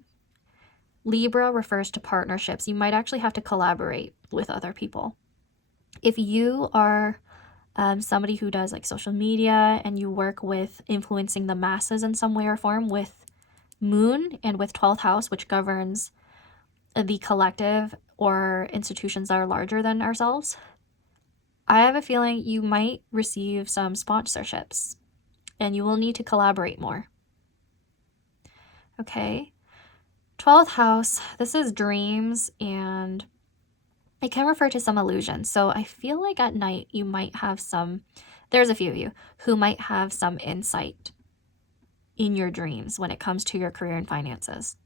Libra refers to partnerships. You might actually have to collaborate with other people. If you are somebody who does like social media and you work with influencing the masses in some way or form with moon and with 12th house, which governs the collective or institutions that are larger than ourselves, I have a feeling you might receive some sponsorships and you will need to collaborate more. Okay. 12th house, this is dreams and it can refer to some illusions. So I feel like at night you might have there's a few of you who might have some insight in your dreams when it comes to your career and finances.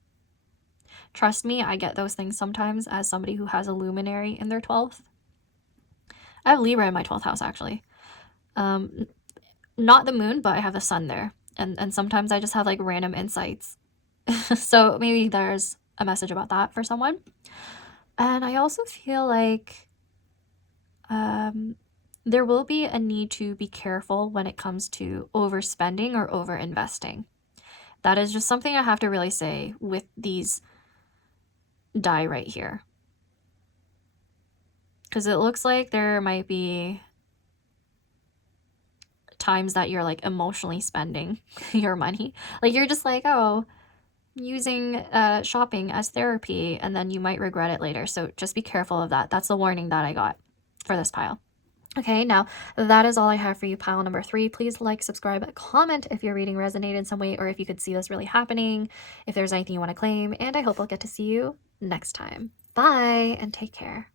Trust me, I get those things sometimes as somebody who has a luminary in their 12th. I have Libra in my 12th house actually. Not the moon, but I have the sun there. And sometimes I just have like random insights. So maybe there's a message about that for someone. And I also feel like there will be a need to be careful when it comes to overspending or overinvesting. That is just something I have to really say with these die right here. Because it looks like there might be times that you're like emotionally spending your money. Like you're just like, oh, using shopping as therapy, and then you might regret it later. So just be careful of that. That's the warning that I got for this pile. Okay, now that is all I have for you, pile number 3. Please like, subscribe, comment if your reading resonated in some way, or if you could see this really happening, if there's anything you want to claim, and I hope I'll get to see you next time. Bye, and take care.